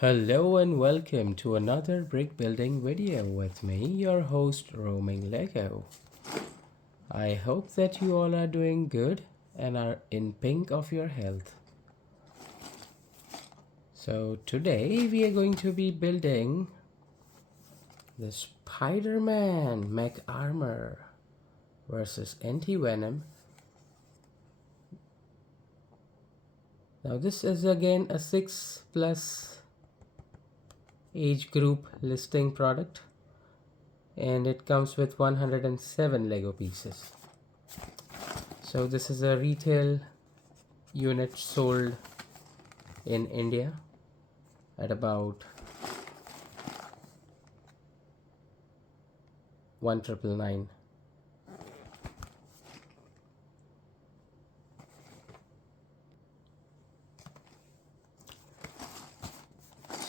Hello and welcome to another brick building video with me, your host Roaming Lego. I hope that you all are doing good and are in pink of your health. So today we are going to be building the Spiderman mech armor versus Anti Venom. Now this is again a 6+ age group listing product, and it comes with 107 Lego pieces. So this is a retail unit sold in India at about 1,999.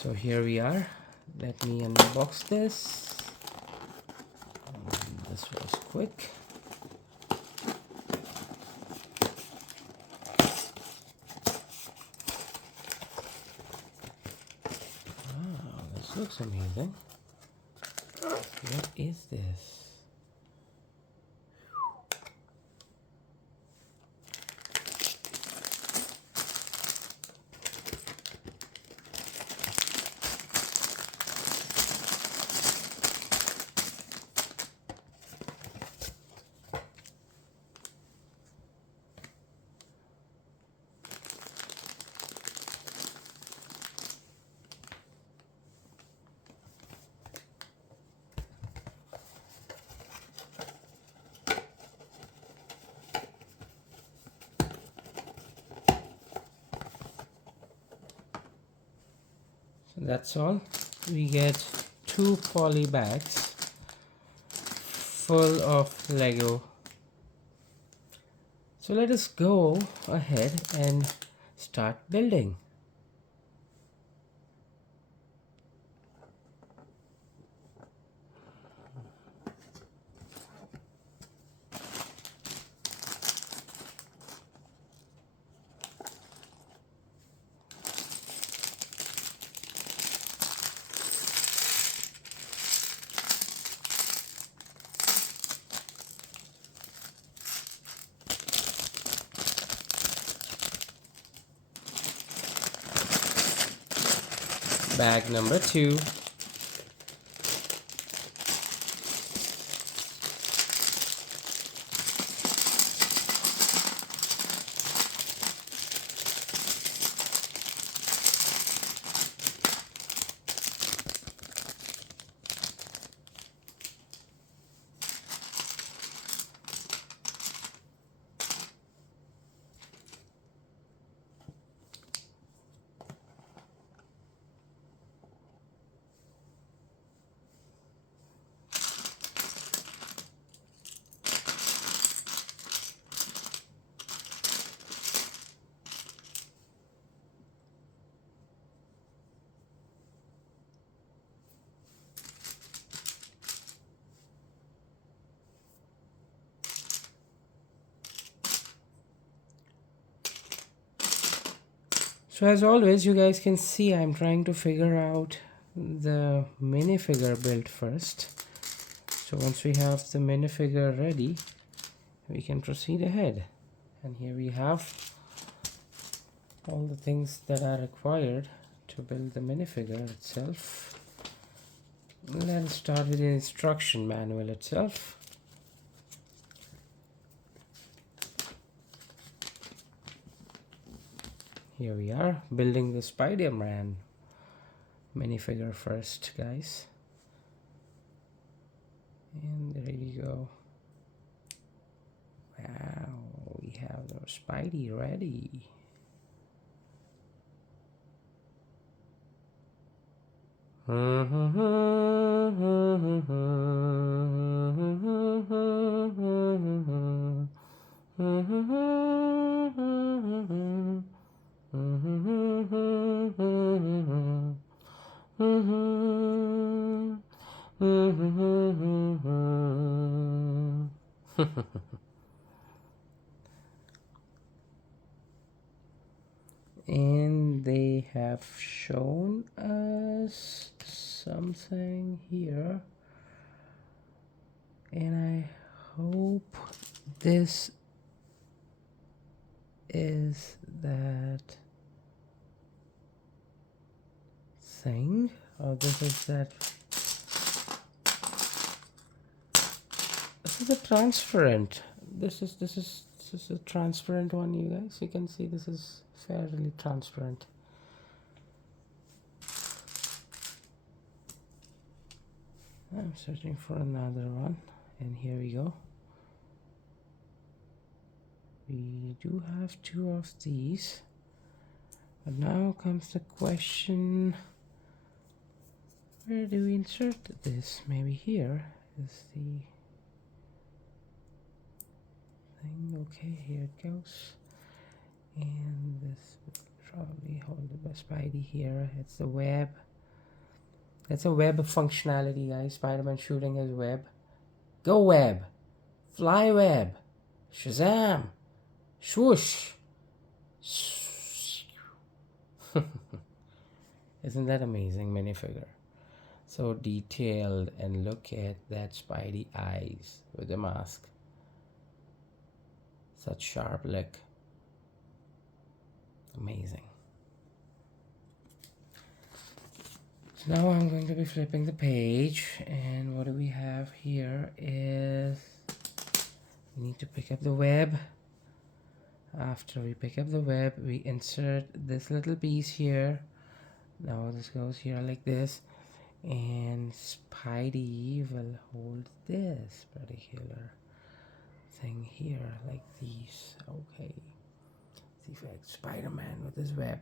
So here we are. Let me unbox this. This was quick. Wow, this looks amazing. What is this? That's all. We get 2 poly bags full of Lego. So let us go ahead and start building. Bag number 2. So as always, you guys can see I'm trying to figure out the minifigure build first. So once we have the minifigure ready, we can proceed ahead. And here we have all the things that are required to build the minifigure itself. Let's start with the instruction manual itself. Here we are, building the Spiderman minifigure first, guys. And there you go. Wow, we have the Spidey ready. And they have have shown us something here, and I hope this is that thing, or this is that. This is a transparent. This is a transparent one, you guys. You can see this is fairly transparent. I'm searching for another one, and here we go. We do have two of these, but now comes the question, where do we insert this? Maybe here is the thing. Okay, here it goes, and this will probably hold it by Spidey here. It's the web. That's a web functionality, guys. Spider-Man shooting his web. Go web, fly web, Shazam, swoosh. Isn't that amazing minifigure? So detailed, and look at that Spidey eyes with the mask. Such sharp look. Amazing. So now I'm going to be flipping the page, and what do we have here is we need to pick up the web. After we pick up the web, we insert this little piece here. Now this goes here like this, and Spidey will hold this particular thing here like these. Okay, see if I Spider-Man with his web.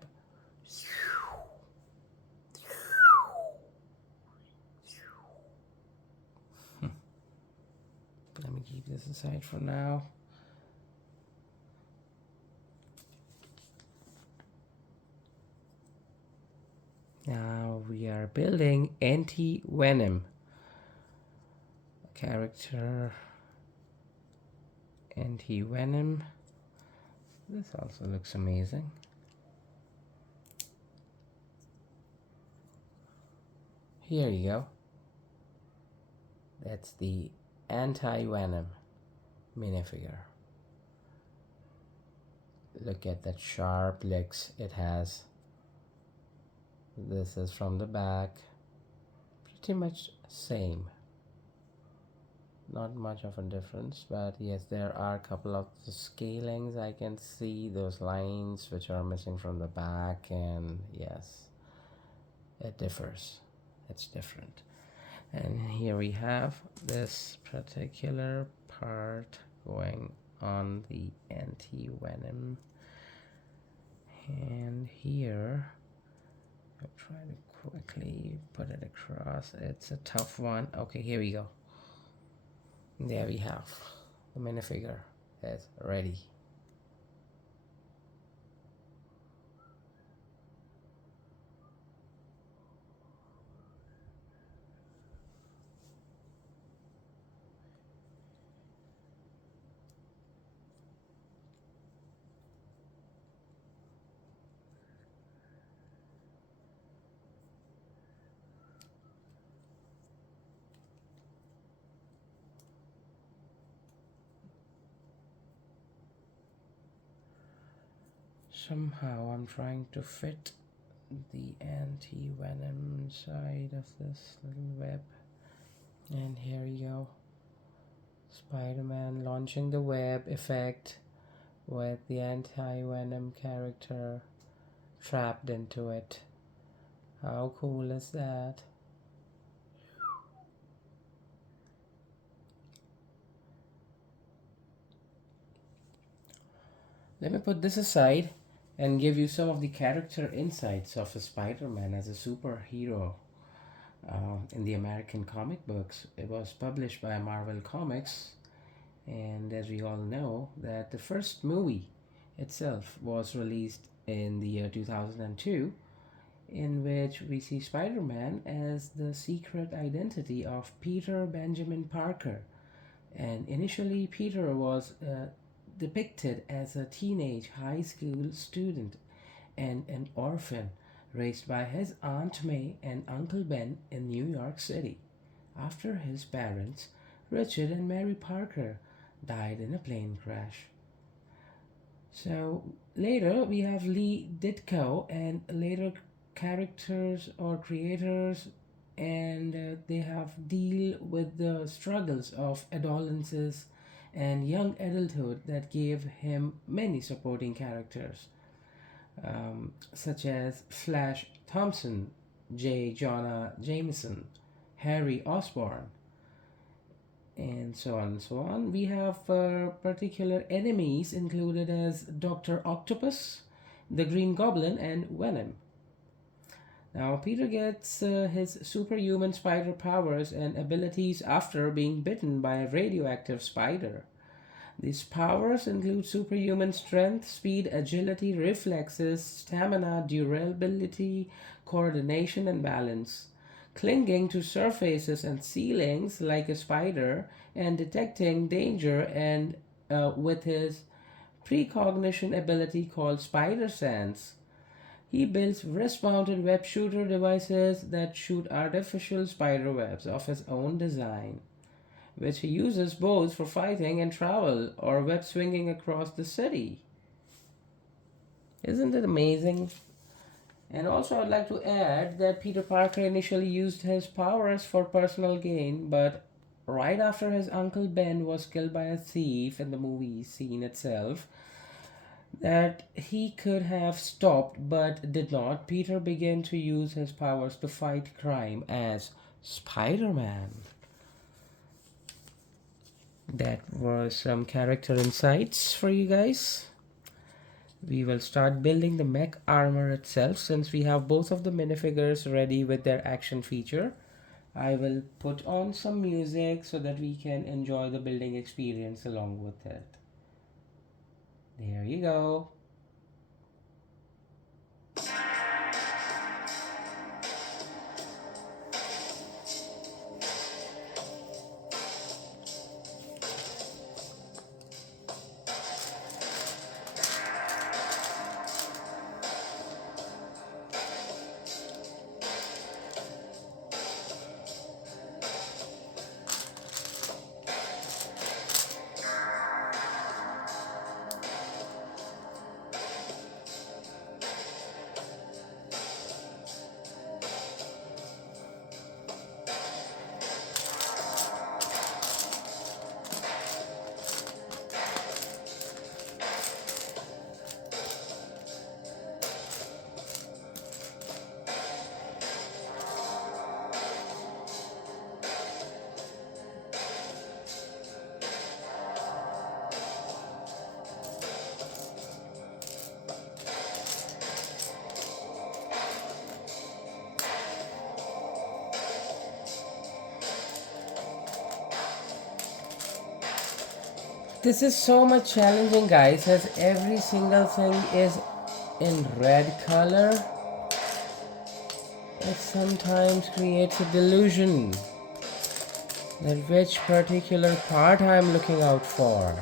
Let me keep this aside for now. Now we are building Anti Venom character. Anti Venom. This also looks amazing. Here you go. That's the Anti Venom minifigure. Look at that sharp legs it has. This is from the back. Pretty much same. Not much of a difference, but yes, there are a couple of the scalings. I can see those lines which are missing from the back, and yes, it differs. It's different. And here we have this particular part going on the Anti Venom, and here I'll try to quickly put it across. It's a tough one. Okay, here we go. There we have the minifigure is ready. Somehow I'm trying to fit the Anti Venom side of this little web, and here we go. Spider-Man launching the web effect with the Anti Venom character trapped into it. How cool is that? Let me put this aside and give you some of the character insights of a Spider-Man as a superhero. In the American comic books, it was published by Marvel Comics, and as we all know, that the first movie itself was released in the year 2002, in which we see Spider-Man as the secret identity of Peter Benjamin Parker. And initially, Peter was depicted as a teenage high school student and an orphan raised by his Aunt May and Uncle Ben in New York City after his parents, Richard and Mary Parker, died in a plane crash. So later we have Lee Ditko and later characters or creators, and they have deal with the struggles of adolescence and young adulthood that gave him many supporting characters, such as Flash Thompson, J. Jonah Jameson, Harry Osborn, and so on and so on. We have particular enemies included as Dr. Octopus, the Green Goblin, and Venom. Now, Peter gets his superhuman spider powers and abilities after being bitten by a radioactive spider. These powers include superhuman strength, speed, agility, reflexes, stamina, durability, coordination, and balance. Clinging to surfaces and ceilings like a spider, and detecting danger and with his precognition ability called spider sense. He builds wrist-mounted web shooter devices that shoot artificial spider webs of his own design, which he uses both for fighting and travel or web swinging across the city. Isn't it amazing? And also, I'd like to add that Peter Parker initially used his powers for personal gain, but right after his Uncle Ben was killed by a thief in the movie scene itself, that he could have stopped but did not, Peter began to use his powers to fight crime as Spider-Man. That was some character insights for you guys. We will start building the mech armor itself since we have both of the minifigures ready with their action feature. I will put on some music so that we can enjoy the building experience along with it. There you go. This is so much challenging, guys, as every single thing is in red color. It sometimes creates a delusion that which particular part I'm looking out for.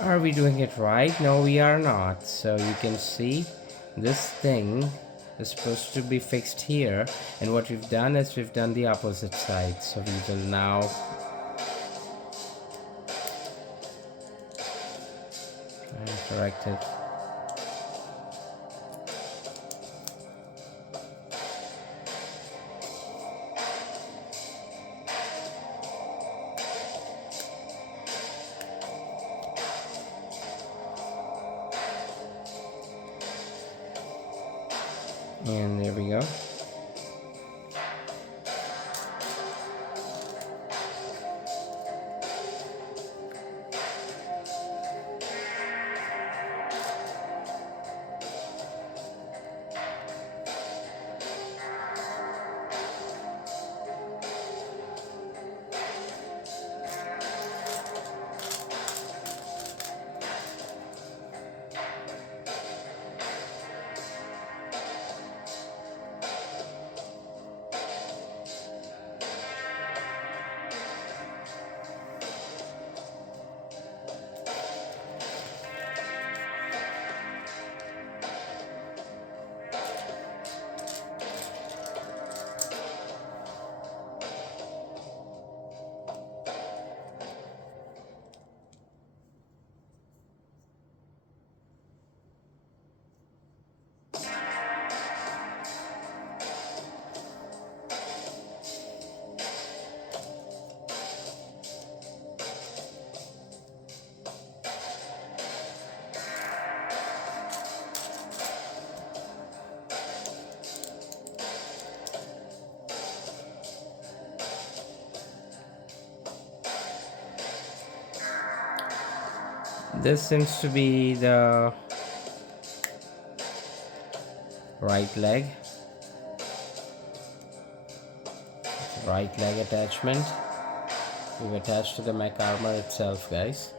Are we doing it right? No, we are not. So you can see this thing is supposed to be fixed here, and what we've done is we've done the opposite side. So we will now correct it. And there we go. This seems to be the right leg. Right leg attachment. We've attached to the mech armor itself, guys.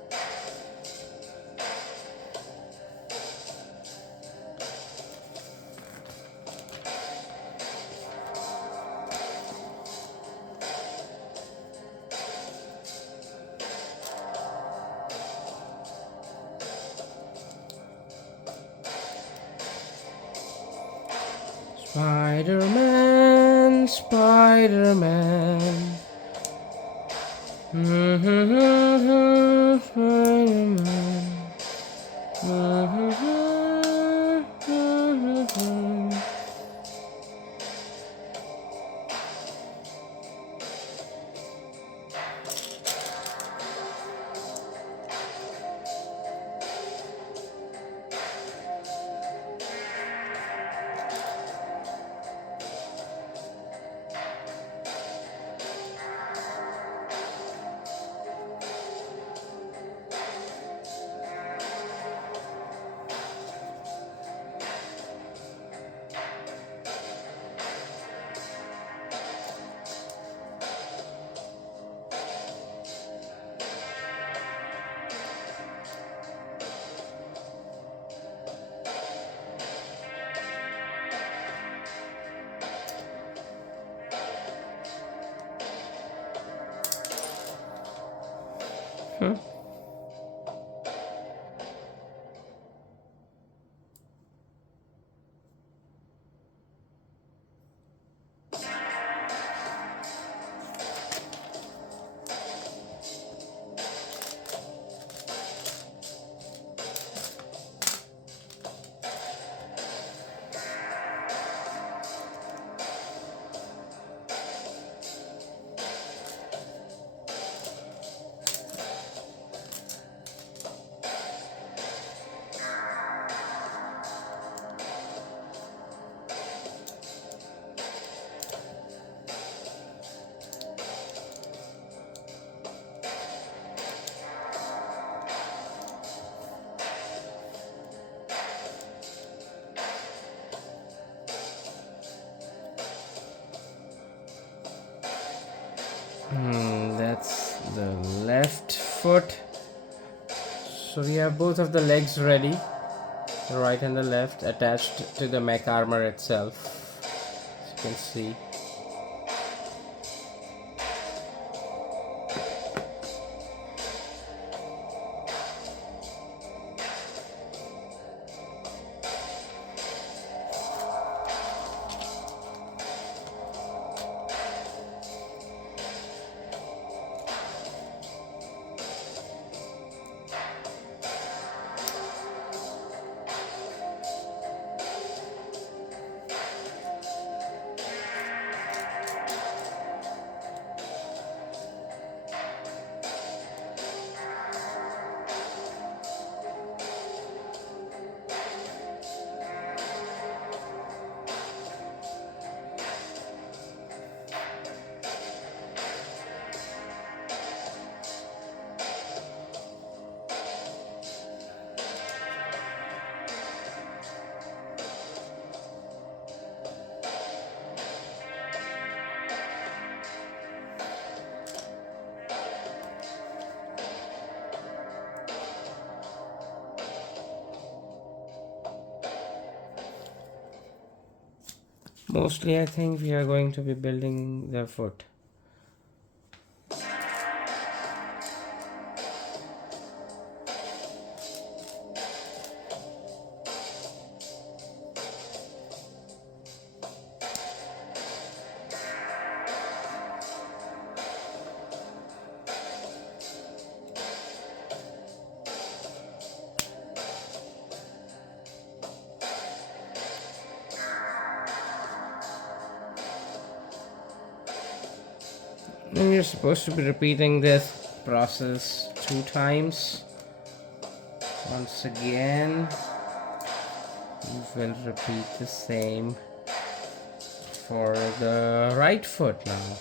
Spiderman, Spiderman. Spiderman. That's the left foot. So we have both of the legs ready, the right and the left, attached to the mech armor itself, as you can see. Mostly I think we are going to be building the foot. And you're supposed to be repeating this process 2 times. Once again, we will repeat the same for the right foot now.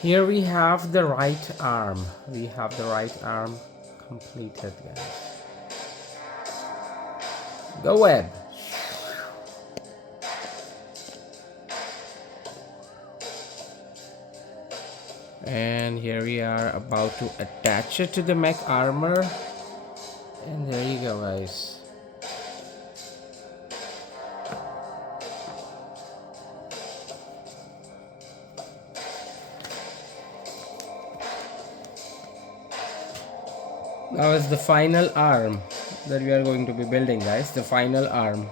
Here we have the right arm. We have the right arm completed, guys. Go web. And here we are about to attach it to the mech armor. And there you go, guys. Now is the final arm that we are going to be building, guys. The final arm.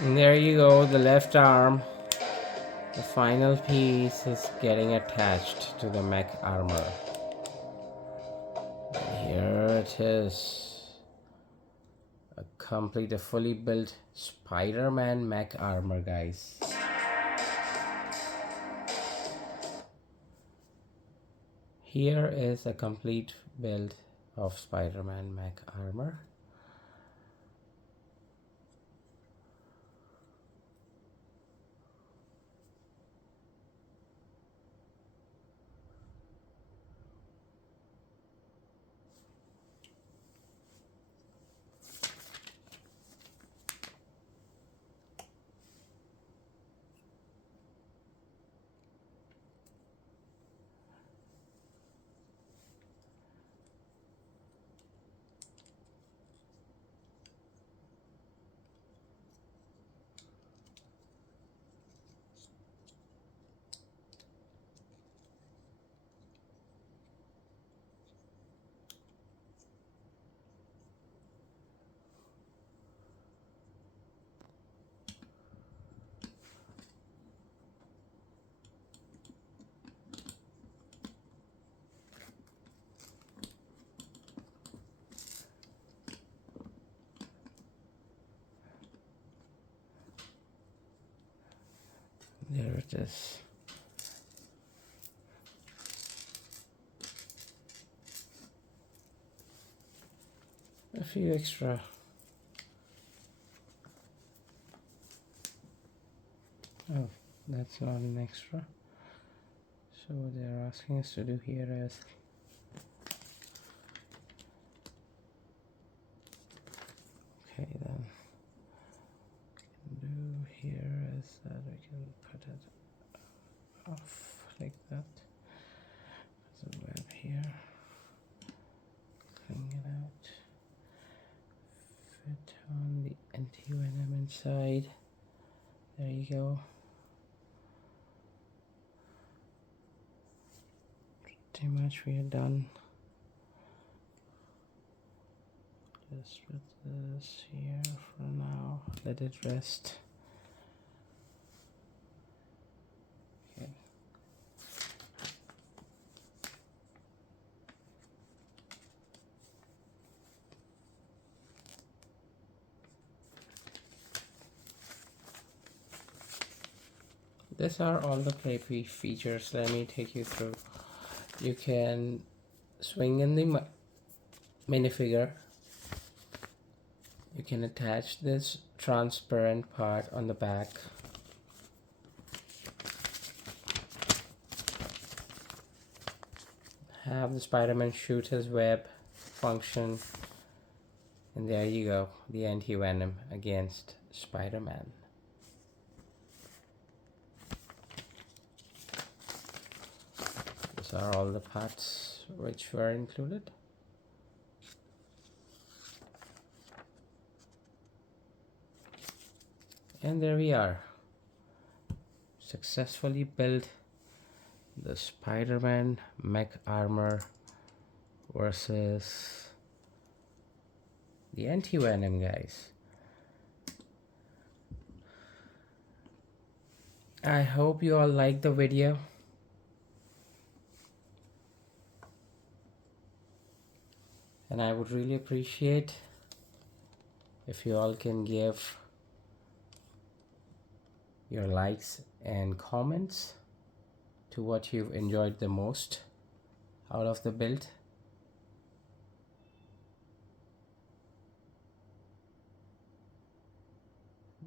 And there you go, the left arm. The final piece is getting attached to the mech armor. And here it is. A fully built Spiderman mech armor, guys. Here is a complete build of Spiderman mech armor. just a few extra. Oh, that's not an extra. So what they're asking us to do here is okay, then do here is that we can put it off like that. There's a web here. Clean it out. Fit on the anti venom inside. There you go. Pretty much we are done. Just put this here for now. Let it rest. Okay. These are all the play features. Let me take you through. You can swing in the minifigure. You can attach this transparent part on the back. Have the Spiderman shoot his web function. And there you go, the Anti Venom against Spiderman. These are all the parts which were included. And there we are. Successfully built the Spiderman mech armor versus the Anti Venom guys. I hope you all liked the video. And I would really appreciate if you all can give your likes and comments to what you've enjoyed the most out of the build.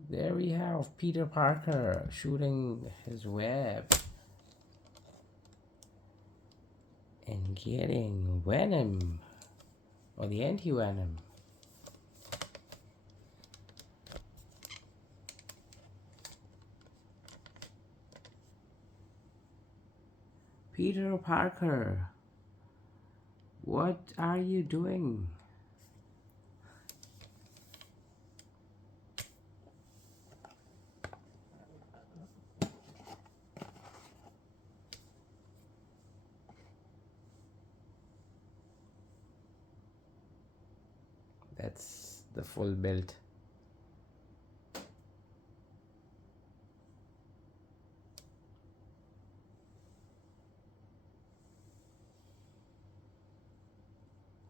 There we have Peter Parker shooting his web and getting Venom, or the Anti Venom. Peter Parker, what are you doing? That's the full build.